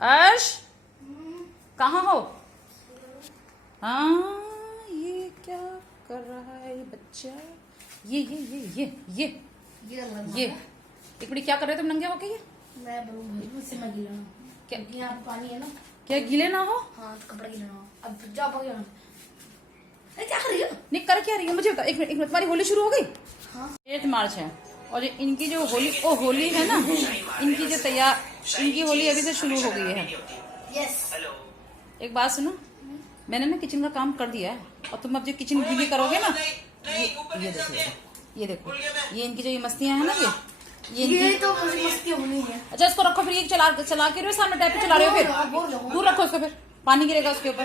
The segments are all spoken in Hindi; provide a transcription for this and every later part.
अर्श कहाँ हो? हाँ ये क्या कर रहा है ये बच्चा? ये एक मिनट, क्या कर रहे हो तुम नंगे होके? ये मैं गीला हूँ क्या? यहाँ पे पानी है ना। क्या गीले ना हो? हाँ कपड़ा गीला ना हो। अब जाओ पकड़। अरे क्या कर रही हो? नहीं कर क्या रही है मुझे बता। एक मिनट तुम्हारी होली शुरू हो गई? हाँ 8 मार्च है और इनकी जो होली है ना, इनकी जो इनकी होली अभी से शुरू हो गई है। यस। एक बात सुनो, मैंने ना किचन का काम कर दिया है और तुम अब जो किचन गीली करोगे ना, ये देखो ये इनकी जो ये मस्तियां है ना, ये तो मुझे मस्ती होनी है। अच्छा इसको रखो फिर। ये चला के रहे हो, सामने टैप पे चला रहे हो, फिर दूर रखो इसको, फिर पानी गिरेगा उसके ऊपर।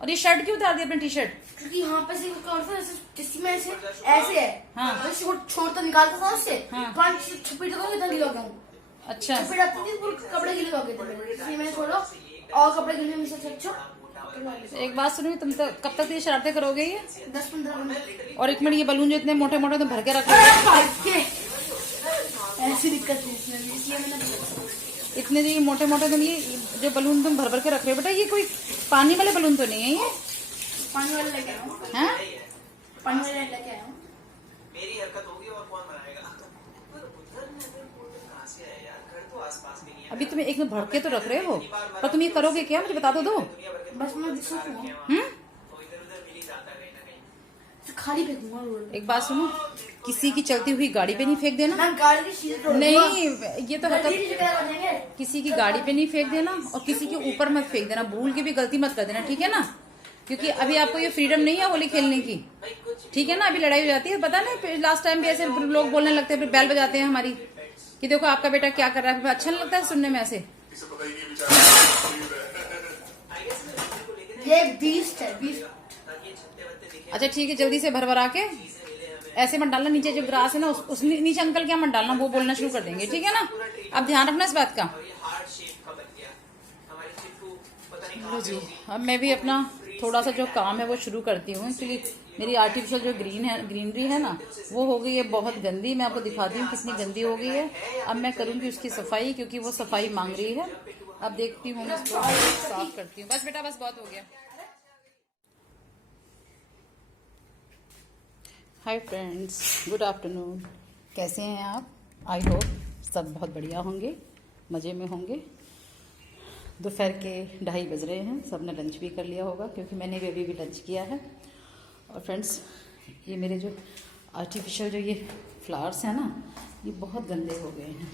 और ये शर्ट क्यों उतार दी अपनी? टी शर्ट क्योंकि यहाँ पे से जिसमें ऐसे है। हाँ छोड़ता निकालता था उससे। हाँ। 5 छपीट तो कितना गीला हो गया हूँ। अच्छा छपीट आती थी पूरे कपड़े गीले हो गए थे मेरे, इसलिए मैंने छोड़ो और कपड़े गीले में से अच्छा। एक बात सुनो, तुम तो कब तक ये शरारतें करोगे ये? 10-15 मिनट। और एक मिनट, ये बलून जो इतने मोटे मोटे तुम भर के रख रहे हो, ऐसी दिक्कत है इसलिए मैंने इतने जो मोटे मोटे तुम ये जो बलून तुम भर भर के रख रहे हो बेटा, ये कोई पानी वाले बलून तो नहीं है ये? पानी वाले लेके आया हूँ। हैं? पानी वाले लेके आया हूँ। मेरी हरकत होगी और कौन बनाएगा? पर उधर नजर कहाँ से है यार? घर तो आसपास में नहीं है। अभी तुम एक में भर के तो रख रहे हो, पर तुम ये करोगे क्या मुझे बता तो दो। बस मैं सोचूंगा तो इधर उधर मिल ही जाता है कहीं ना कहीं। खाली फेंकूंगा रोड। एक बात सुनो, किसी की चलती हुई गाड़ी पे नहीं फेंक देना। मैं गाड़ी की चीजें तोड़ दूंगा। नहीं ये तो गलती हरकत, से क्या कर देंगे? किसी की गाड़ी पे नहीं फेंक देना और किसी के ऊपर मत फेंक देना, भूल के भी गलती मत कर देना, ठीक है ना? क्योंकि अभी आपको ये फ्रीडम नहीं है होली खेलने की, ठीक है ना? अभी लड़ाई हो जाती है, पता ना लास्ट टाइम भी ऐसे लोग बोलने लगते हैं, फिर बैल बजाते हैं हमारी कि देखो आपका बेटा क्या कर रहा है। अच्छा नहीं लगता है सुनने में ऐसे। ये बीस्ट है, बीस्ट। अच्छा ठीक है, जल्दी से भर भरा के ऐसे मत डालना, नीचे जो ग्रास है ना उस नीचे अंकल क्या मत डालना, वो बोलना शुरू कर देंगे, ठीक है ना? अब ध्यान रखना इस बात का। लो जी, अब मैं भी अपना थोड़ा सा जो काम है वो शुरू करती हूँ। एक्चुअली मेरी आर्टिफिशियल जो ग्रीनरी है ना, वो हो गई है बहुत गंदी। मैं आपको दिखाती हूँ कितनी गंदी हो गई है। अब मैं करूँगी उसकी सफाई, क्योंकि वो सफाई मांग रही है। अब देखती हूँ मैं इसको साफ करती हूँ। बस बेटा बस बहुत हो गया। Hi friends, good afternoon. कैसे हैं आप? आई होप सब बहुत बढ़िया होंगे, मज़े में होंगे। दोपहर के 2:30 बज रहे हैं, सबने लंच भी कर लिया होगा, क्योंकि मैंने भी अभी लंच किया है। और फ्रेंड्स, ये मेरे जो आर्टिफिशियल जो ये फ्लावर्स हैं ना, ये बहुत गंदे हो गए हैं।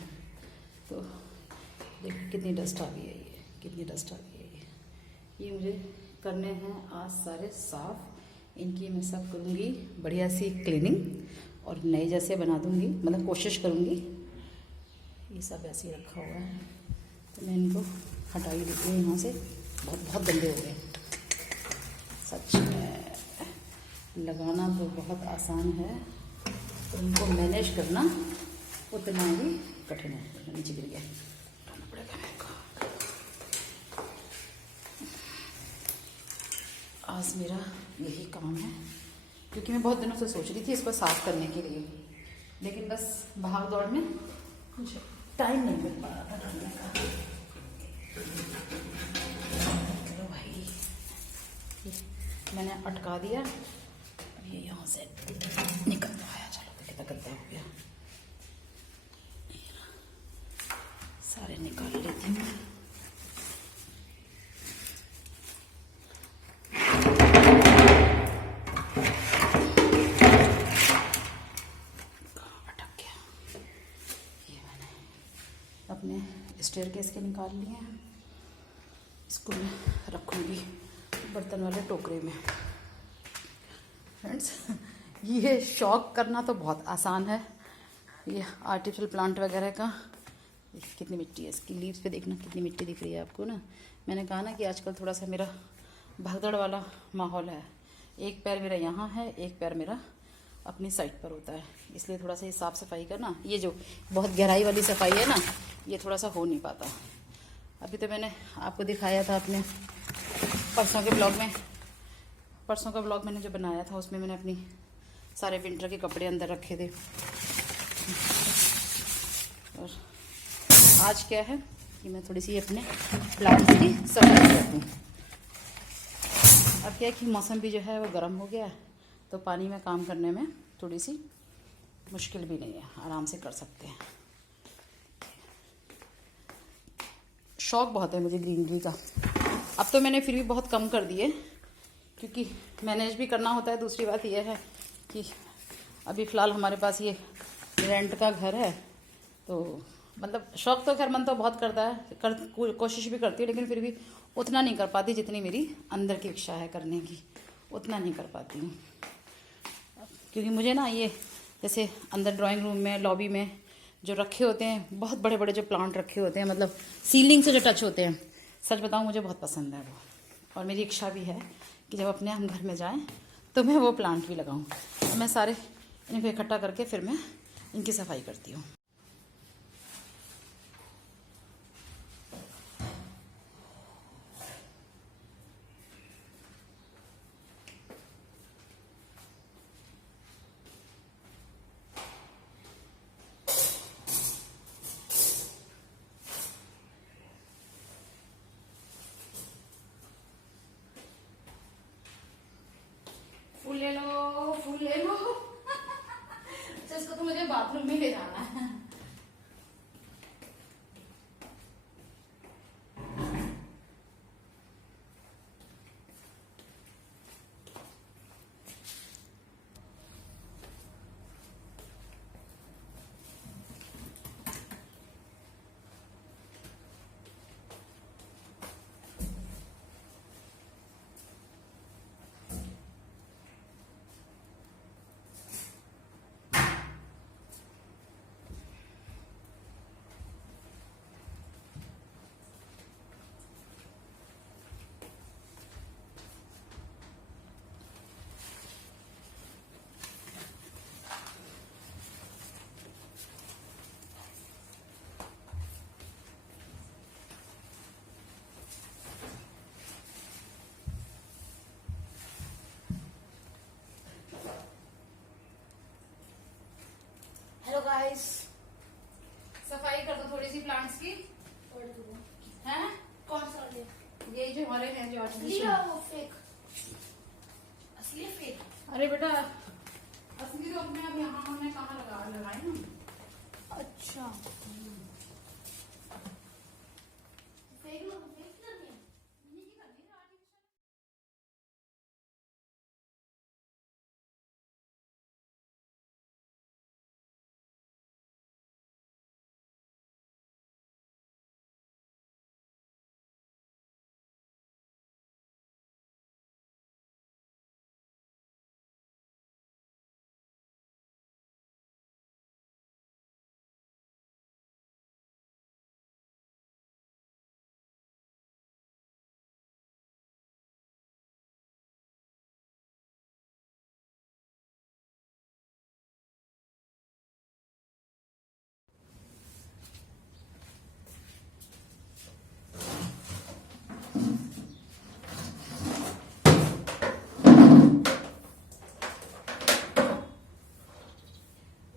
तो देखो कितनी डस्ट आ गई है, ये कितनी डस्ट आ गई है। ये मुझे करने हैं आज सारे साफ़। इनकी मैं सब करूँगी बढ़िया सी क्लीनिंग और नए जैसे बना दूँगी, मतलब कोशिश करूँगी। ये सब ऐसे ही रखा हुआ है, तो मैं इनको हटा ही देती हूँ यहाँ से। बहुत गंदे हो गए सच में। लगाना तो बहुत आसान है, तो इनको मैनेज करना उतना ही कठिन है। नीचे गिर गया, उठाना पड़ेगा मेरे को। आज मेरा यही काम है, क्योंकि मैं बहुत दिनों से सोच रही थी इसको साफ करने के लिए, लेकिन बस भाग दौड़ में कुछ टाइम नहीं मिल पा रहा था करने का। चलो भाई, मैंने अटका दिया, अब ये यहाँ से निकल आया। चलो कितना गंदा हो गया, सारे निकाल लेती हूँ। अपने स्टेयरकेस के निकाल लिए हैं, इसको मैं रखूँगी बर्तन वाले टोकरे में। फ्रेंड्स, ये शौक करना तो बहुत आसान है, ये आर्टिफिशियल प्लांट वगैरह का। कितनी मिट्टी है इसकी लीव्स पे, देखना कितनी मिट्टी दिख रही है आपको ना। मैंने कहा ना कि आजकल थोड़ा सा मेरा भगदड़ वाला माहौल है। एक पैर मेरा यहाँ है, एक पैर मेरा अपनी साइड पर होता है, इसलिए थोड़ा सा ये साफ़ सफाई करना, ये जो बहुत गहराई वाली सफाई है ना, ये थोड़ा सा हो नहीं पाता। अभी तो मैंने आपको दिखाया था अपने परसों के ब्लॉग में, परसों का ब्लॉग मैंने जो बनाया था उसमें मैंने अपनी सारे विंटर के कपड़े अंदर रखे थे। और आज क्या है कि मैं थोड़ी सी अपने प्लांट्स की सफाई कर दूँ। अब क्या है कि मौसम भी जो है वो गर्म हो गया है, तो पानी में काम करने में थोड़ी सी मुश्किल भी नहीं है, आराम से कर सकते हैं। शौक बहुत है मुझे ग्रीनरी का। अब तो मैंने फिर भी बहुत कम कर दिए, क्योंकि मैनेज भी करना होता है। दूसरी बात यह है कि अभी फ़िलहाल हमारे पास ये रेंट का घर है, तो मतलब शौक़ तो खैर मन तो बहुत करता है, कोशिश भी करती हूँ, लेकिन फिर भी उतना नहीं कर पाती जितनी मेरी अंदर की इच्छा है करने की, उतना नहीं कर पाती हूँ। क्योंकि मुझे ना ये जैसे अंदर ड्राइंग रूम में, लॉबी में जो रखे होते हैं, बहुत बड़े बड़े जो प्लांट रखे होते हैं, मतलब सीलिंग से जो टच होते हैं, सच बताऊँ मुझे बहुत पसंद है वो। और मेरी इच्छा भी है कि जब अपने हम घर में जाएं तो मैं वो प्लांट भी लगाऊं। तो मैं सारे इनको इकट्ठा करके फिर मैं इनकी सफाई करती हूँ। फूल ले लो, फूल ले लो। अच्छा, इसको तो मुझे बाथरूम में ले जाना है। हेलो गाइस, सफाई कर दो थोड़ी सी प्लांट्स की, है? कौन सा ले? ये जो हमारे हैं जो असली या वो फेक? असली या फेक? अरे बेटा, असली तो अपने अब यहाँ हमने कहाँ लगाए ना। अच्छा, फेक लो, फेक करनी है।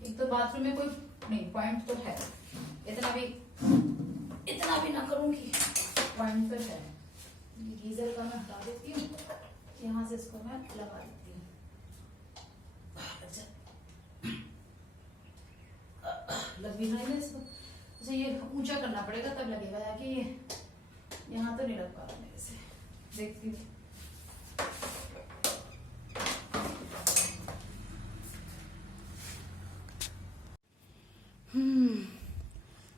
एक तो बाथरूम में कोई नहीं पॉइंट तो है, इतना भी ना करूंगी, पॉइंट तो है। गीजर का मैं हटा देती हूँ, यहाँ से इसको मैं लगा देती हूँ। लग भी नहीं इसको, जैसे ये ऊंचा करना पड़ेगा तब लगेगा, कि ये यहाँ तो नहीं लग पा रहा मेरे से। देखती हूँ।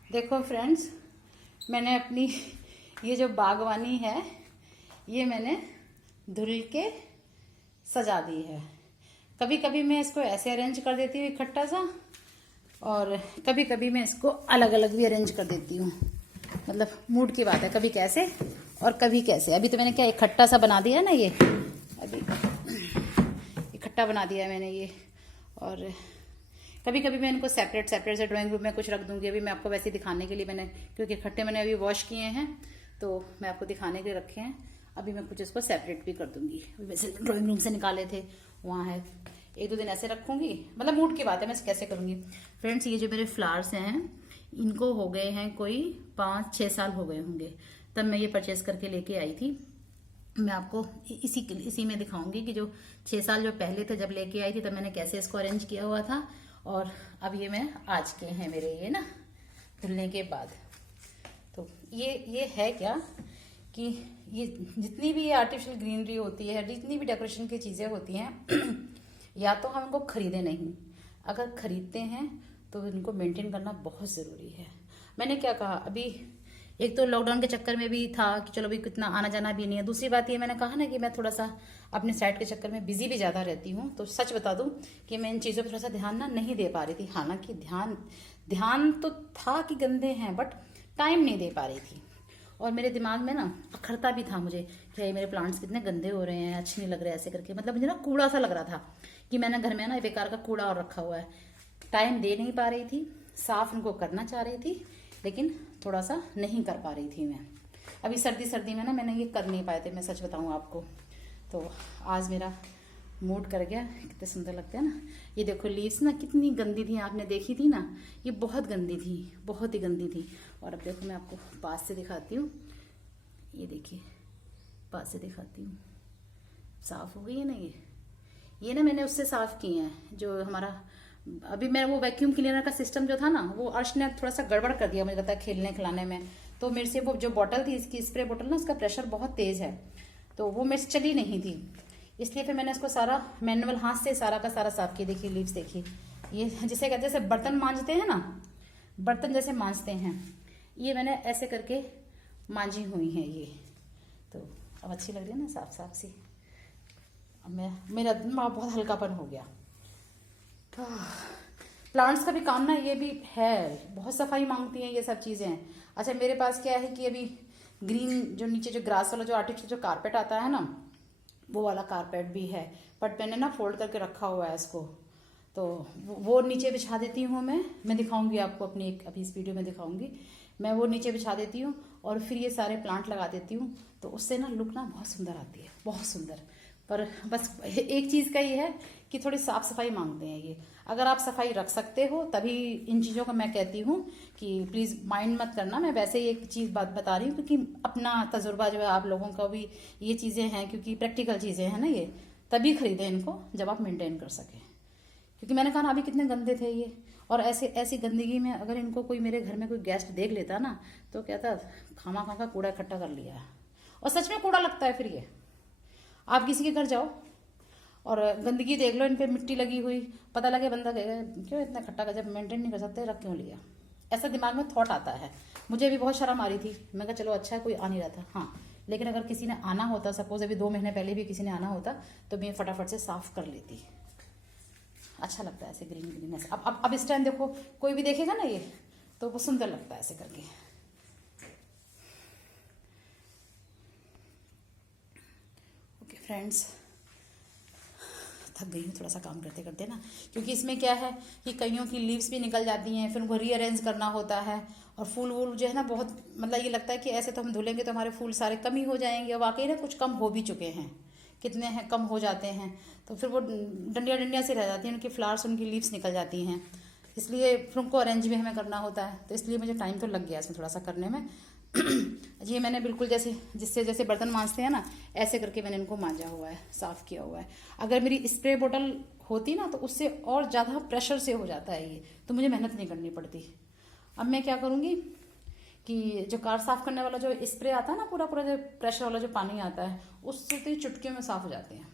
देखो फ्रेंड्स, मैंने अपनी ये जो बागवानी है ये मैंने धुल के सजा दी है। कभी कभी मैं इसको ऐसे अरेंज कर देती हूँ इकट्ठा सा, और कभी कभी मैं इसको अलग अलग भी अरेंज कर देती हूँ। मतलब मूड की बात है, कभी कैसे और कभी कैसे। अभी तो मैंने क्या इकट्ठा सा बना दिया है ना, ये अभी इकट्ठा बना दिया है मैंने ये। और कभी कभी मैं इनको सेपरेट सेपरेट से ड्राइंग रूम में कुछ रख दूंगी। अभी मैं आपको वैसे दिखाने के लिए मैंने, क्योंकि इकट्ठे मैंने अभी वॉश किए हैं तो मैं आपको दिखाने के लिए रखे हैं। अभी मैं कुछ इसको सेपरेट भी कर दूंगी। अभी वैसे ड्राइंग रूम से निकाले थे, वहाँ है। एक दो दिन ऐसे रखूंगी, मतलब मूड की बात है मैं कैसे करूँगी। फ्रेंड्स, ये जो मेरे फ्लावर्स हैं इनको हो गए हैं कोई 5-6 साल हो गए होंगे, तब मैं ये परचेस करके लेके आई थी। मैं आपको इसी में दिखाऊंगी कि जो 6 साल जो पहले थे जब लेके आई थी तब मैंने कैसे इसको अरेंज किया हुआ था, और अब ये मैं आज के हैं मेरे ये ना धुलने के बाद। तो ये है क्या कि ये जितनी भी आर्टिफिशियल ग्रीनरी होती है, जितनी भी डेकोरेशन की चीज़ें होती हैं या तो हम इनको खरीदें नहीं, अगर खरीदते हैं तो इनको मेंटेन करना बहुत ज़रूरी है। मैंने क्या कहा, अभी एक तो लॉकडाउन के चक्कर में भी था कि चलो भी कितना आना जाना भी नहीं है, दूसरी बात ये मैंने कहा ना कि मैं थोड़ा सा अपने साइड के चक्कर में बिजी भी ज़्यादा रहती हूँ। तो सच बता दूँ कि मैं इन चीज़ों पर थोड़ा सा ध्यान ना नहीं दे पा रही थी। हालांकि ध्यान तो था कि गंदे हैं, बट टाइम नहीं दे पा रही थी। और मेरे दिमाग में ना अखरता भी था मुझे कि ये मेरे प्लांट्स कितने गंदे हो रहे हैं, अच्छे नहीं लग रहे ऐसे करके, मतलब मुझे ना कूड़ा सा लग रहा था कि मैंने घर में ना बेकार का कूड़ा और रखा हुआ है। टाइम दे नहीं पा रही थी, साफ उनको करना चाह रही थी, लेकिन थोड़ा सा नहीं कर पा रही थी मैं। अभी सर्दी में ना मैंने ये कर नहीं पाए थे, मैं सच बताऊँ आपको। तो आज मेरा मूड कर गया, कितने सुंदर लगते हैं ना। ये देखो लीव्स ना कितनी गंदी थी, आपने देखी थी ना, ये बहुत गंदी थी, बहुत ही गंदी थी। और अब देखो मैं आपको पास से दिखाती हूँ, ये देखिए पास से दिखाती हूँ, साफ हो गई है ना ये ना मैंने उससे साफ किए हैं जो हमारा अभी मैं वो वैक्यूम क्लीनर का सिस्टम जो था ना, वो अर्श ने थोड़ा सा गड़बड़ कर दिया मुझे लगता है खेलने खिलाने में। तो मेरे से वो जो बॉटल थी इसकी स्प्रे बॉटल ना, उसका प्रेशर बहुत तेज है, तो वो मेरे से चली नहीं थी, इसलिए फिर मैंने इसको सारा मैनुअल हाथ से सारा का सारा साफ किया। देखिए लीव्स देखिए, ये जिसे कहते हैं जैसे बर्तन मांजते हैं ना, बर्तन जैसे मांजते हैं, ये मैंने ऐसे करके मांजी हुई है ये। तो अब अच्छी लग रही है ना साफ साफ सी। अब मेरा दिमाग बहुत हल्कापन हो गया। प्लांट्स का भी काम ना ये भी है, बहुत सफाई मांगती हैं ये सब चीज़ें। अच्छा मेरे पास क्या है कि अभी ग्रीन जो नीचे जो ग्रास वाला जो आर्टिफिशियल जो कारपेट आता है ना, वो वाला कारपेट भी है, बट मैंने ना फोल्ड करके रखा हुआ है इसको, तो वो नीचे बिछा देती हूँ मैं दिखाऊंगी आपको अपनी अभी इस वीडियो में दिखाऊंगी। मैं वो नीचे बिछा देती हूँ और फिर ये सारे प्लांट लगा देती हूँ, तो उससे ना लुक ना बहुत सुंदर आती है, बहुत सुंदर। पर बस एक चीज़ का ये है कि थोड़ी साफ़ सफाई मांगते हैं ये। अगर आप सफाई रख सकते हो तभी इन चीज़ों का मैं कहती हूँ कि प्लीज़ माइंड मत करना। मैं वैसे ही एक चीज़ बात बता रही हूँ क्योंकि अपना तजुर्बा जो है आप लोगों का भी ये चीज़ें हैं, क्योंकि प्रैक्टिकल चीज़ें हैं ना ये, तभी खरीदें इनको जब आप मेंटेन कर सकें। क्योंकि मैंने कहा ना अभी कितने गंदे थे ये, और ऐसी गंदगी में अगर इनको कोई मेरे घर में कोई गेस्ट देख लेता ना तो कहता खामा खा का कूड़ा इकट्ठा कर लिया। और सच में कूड़ा लगता है। फिर ये आप किसी के घर जाओ और गंदगी देख लो, इन पे मिट्टी लगी हुई, पता लगे बंदा कहेगा क्यों इतना इकट्ठा कर, जब मेंटेन नहीं कर सकते रख क्यों लिया। ऐसा दिमाग में थॉट आता है। मुझे भी बहुत शर्म आ रही थी, मैं कहा चलो अच्छा कोई आ नहीं रहा था। हाँ लेकिन अगर किसी ने आना होता, सपोज अभी 2 महीने पहले भी किसी ने आना होता तो मैं फटाफट से साफ कर लेती। अच्छा लगता है ऐसे ग्रीन ऐसे। अब इस टाइम देखो कोई भी देखेगा ना ये तो वो सुंदर लगता है ऐसे करके। ओके फ्रेंड्स, थक गई हूँ थोड़ा सा काम करते करते ना, क्योंकि इसमें क्या है कि कईयों की लीव्स भी निकल जाती हैं, फिर उनको रीअरेंज करना होता है, और फूल वूल जो है ना बहुत, मतलब ये लगता है कि ऐसे तो हम धुलेंगे तो हमारे फूल सारे कम ही हो जाएंगे, और वाकई ना कुछ कम हो भी चुके हैं, कितने हैं कम हो जाते हैं, तो फिर वो डंडियाँ से रह जाती हैं, उनकी फ्लावर्स उनकी लीव्स निकल जाती हैं, इसलिए फिर उनको अरेंज भी हमें करना होता है। तो इसलिए मुझे टाइम तो लग गया इसमें थोड़ा सा करने में। ये मैंने बिल्कुल जैसे बर्तन मांजते हैं ना, ऐसे करके मैंने इनको मांजा हुआ है, साफ़ किया हुआ है। अगर मेरी स्प्रे बोतल होती ना तो उससे और ज़्यादा प्रेशर से हो जाता है ये, तो मुझे मेहनत नहीं करनी पड़ती। अब मैं क्या करूँगी कि जो कार साफ़ करने वाला जो स्प्रे आता है ना, पूरा जो प्रेशर वाला जो पानी आता है, उससे तो चुटकियों में साफ़ हो जाते हैं।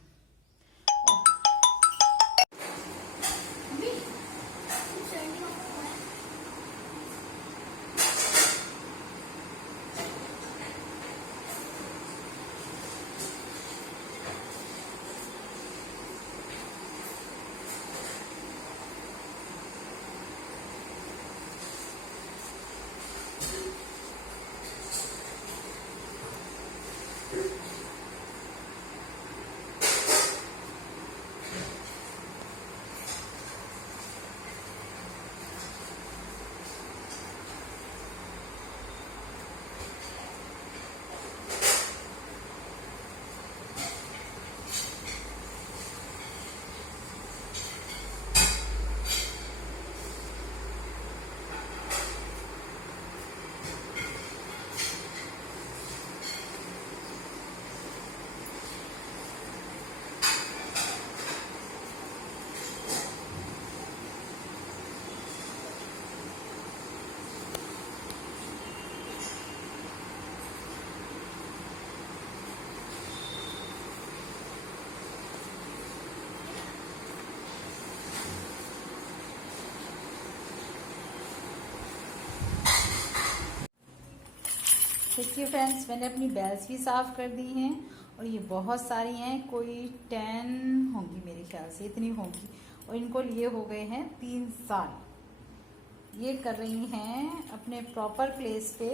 देखिए फ्रेंड्स, मैंने अपनी बेल्स भी साफ़ कर दी हैं और ये बहुत सारी हैं, कोई 10 होंगी मेरे ख्याल से, इतनी होंगी। और इनको लिए हो गए हैं 3 साल। ये कर रही हैं अपने प्रॉपर प्लेस पे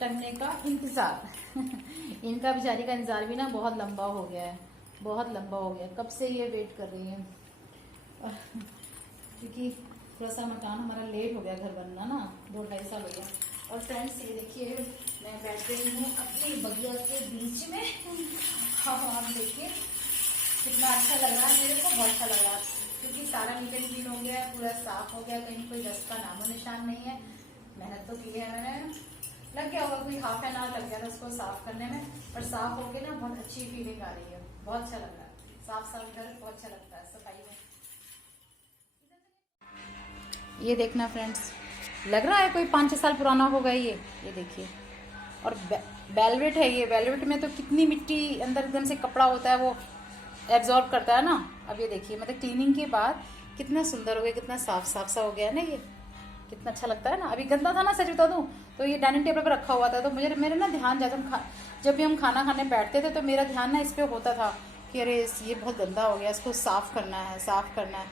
टंगने का इंतज़ार। इनका बेचारी का इंतज़ार भी ना बहुत लंबा हो गया है, बहुत लंबा हो गया। कब से ये वेट कर रही हैं क्योंकि थोड़ा सा मकान हमारा लेट हो गया घर बनना ना, 2-2.5 साल हो गया। और फ्रेंड्स ये देखिए, मैं बैठ गई हूँ अपनी बगिया के बीच में। हाँ, आप देखिए कितना अच्छा लग रहा है, मेरे को बहुत अच्छा लग रहा है क्योंकि सारा नीट एंड क्लीन हो गया है, पूरा साफ हो गया, कहीं कोई डस्ट का नामो निशान नहीं है। मेहनत तो की है मैंने, लग गया होगा कोई हाफ एन आवर लग गया था उसको साफ करने में, पर साफ होके ना बहुत अच्छी फीलिंग आ रही है, बहुत अच्छा लग रहा है। साफ साफ घर बहुत अच्छा लगता है सफाई में। ये देखना फ्रेंड्स, लग रहा है कोई 5-6 साल पुराना होगा ये देखिए। और वेलवेट है ये, वेलवेट में तो कितनी मिट्टी अंदर एकदम से कपड़ा होता है, वो एब्जॉर्ब करता है ना। अब ये देखिए, मतलब क्लीनिंग के बाद कितना सुंदर हो गया, कितना साफ साफ सा हो गया ना, ये कितना अच्छा लगता है ना। अभी गंदा था ना, सच बता दूं तो ये डाइनिंग टेबल पर रखा हुआ था, तो मेरे ना ध्यान जाता, जब भी हम खाना खाने बैठते थे तो मेरा ध्यान ना इस पर होता था कि अरे ये बहुत गंदा हो गया, इसको साफ़ करना है, साफ़ करना है।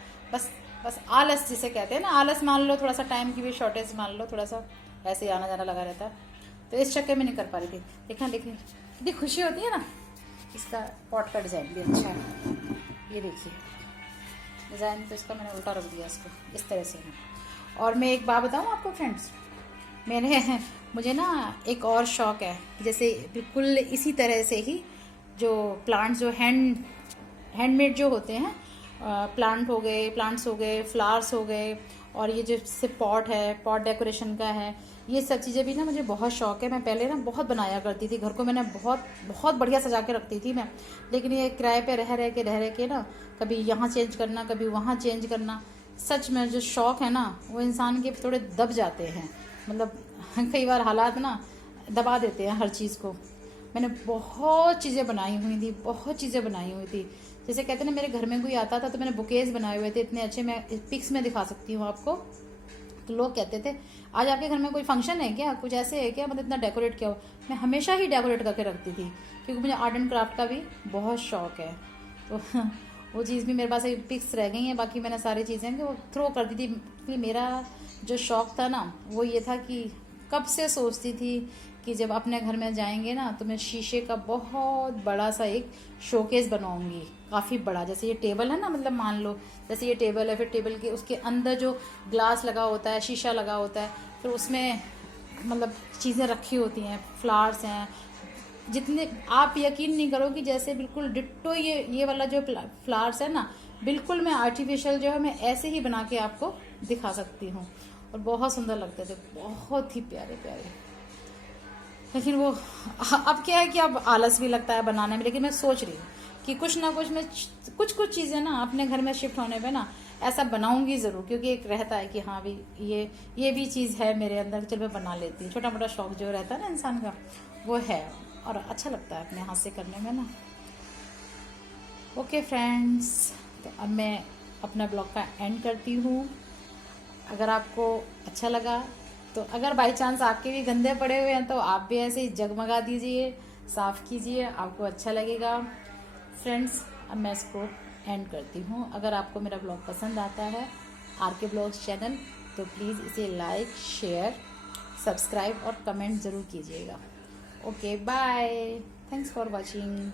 बस आलस जिसे कहते हैं ना, आलस मान लो, थोड़ा सा टाइम की भी शॉर्टेज मान लो, थोड़ा सा ऐसे ही आना जाना लगा रहता है, तो इस चक्कर में नहीं कर पा रही थी। देखना कितनी खुशी होती है ना। इसका पॉट का डिज़ाइन भी अच्छा है, ये देखिए डिज़ाइन, तो इसका मैंने उल्टा रख दिया इसको, इस तरह से है। और मैं एक बात बताऊँ आपको फ्रेंड्स, मुझे ना एक और शौक़ है, जैसे बिल्कुल इसी तरह से ही जो प्लांट्स जो हैंडमेड जो होते हैं, प्लांट्स हो गए, फ्लावर्स हो गए, और ये जो से पॉट है, पॉट डेकोरेशन का है, ये सब चीज़ें भी ना मुझे बहुत शौक़ है। मैं पहले ना बहुत बनाया करती थी, घर को मैंने बहुत बढ़िया सजा के रखती थी मैं। लेकिन ये किराए पे रह के ना, कभी यहाँ चेंज करना, कभी वहाँ चेंज करना, सच में जो शौक़ है ना वो इंसान के थोड़े दब जाते हैं, मतलब कई बार हालात ना दबा देते हैं हर चीज़ को। मैंने बहुत चीज़ें बनाई हुई थी, जैसे कहते हैं ना, मेरे घर में कोई आता था तो मैंने बुकेज बनाए हुए थे इतने अच्छे, मैं पिक्स में दिखा सकती हूँ आपको। तो लोग कहते थे आज आपके घर में कोई फंक्शन है क्या, कुछ ऐसे है क्या, मतलब इतना डेकोरेट किया हो। मैं हमेशा ही डेकोरेट करके रखती थी क्योंकि मुझे आर्ट एंड क्राफ्ट का भी बहुत शौक़ है। तो वो चीज़ भी मेरे पास एक पिक्स रह गई हैं, बाकी मैंने सारी चीज़ें वो थ्रो कर दी थी। क्योंकि मेरा जो शौक़ था ना वो ये था कि कब से सोचती थी कि जब अपने घर में जाएंगे ना तो मैं शीशे का बहुत बड़ा सा एक शोकेस बनाऊंगी, काफ़ी बड़ा। जैसे ये टेबल है ना, मतलब मान लो जैसे ये टेबल है, फिर टेबल के उसके अंदर जो ग्लास लगा होता है, शीशा लगा होता है, फिर उसमें मतलब चीज़ें रखी होती हैं, फ्लावर्स हैं, जितने आप यकीन नहीं करोगे, जैसे बिल्कुल डिट्टो ये वाला जो फ्लावर्स है ना, बिल्कुल मैं आर्टिफिशियल जो है मैं ऐसे ही बना के आपको दिखा सकती हूँ। और बहुत सुंदर लगते थे, बहुत ही प्यारे प्यारे। लेकिन वो अब क्या है कि अब आलस भी लगता है बनाने में, लेकिन मैं सोच रही हूँ कि कुछ ना कुछ मैं कुछ चीज़ें ना अपने घर में शिफ्ट होने पे ना ऐसा बनाऊंगी ज़रूर, क्योंकि एक रहता है कि हाँ भी ये भी चीज़ है मेरे अंदर, चल मैं बना लेती हूँ। छोटा मोटा शौक जो रहता है ना इंसान का, वो है और अच्छा लगता है अपने हाथ से करने में ना। ओके फ्रेंड्स, तो अब मैं अपना ब्लॉग का एंड करती हूँ। अगर आपको अच्छा लगा तो अगर बाई चांस आपके भी गंदे पड़े हुए हैं तो आप भी ऐसे ही जगमगा दीजिए, साफ़ कीजिए, आपको अच्छा लगेगा। फ्रेंड्स, अब मैं इसको एंड करती हूँ। अगर आपको मेरा ब्लॉग पसंद आता है, RK ब्लॉग्स चैनल, तो प्लीज़ इसे लाइक, शेयर, सब्सक्राइब और कमेंट ज़रूर कीजिएगा। Okay, bye, thanks for watching.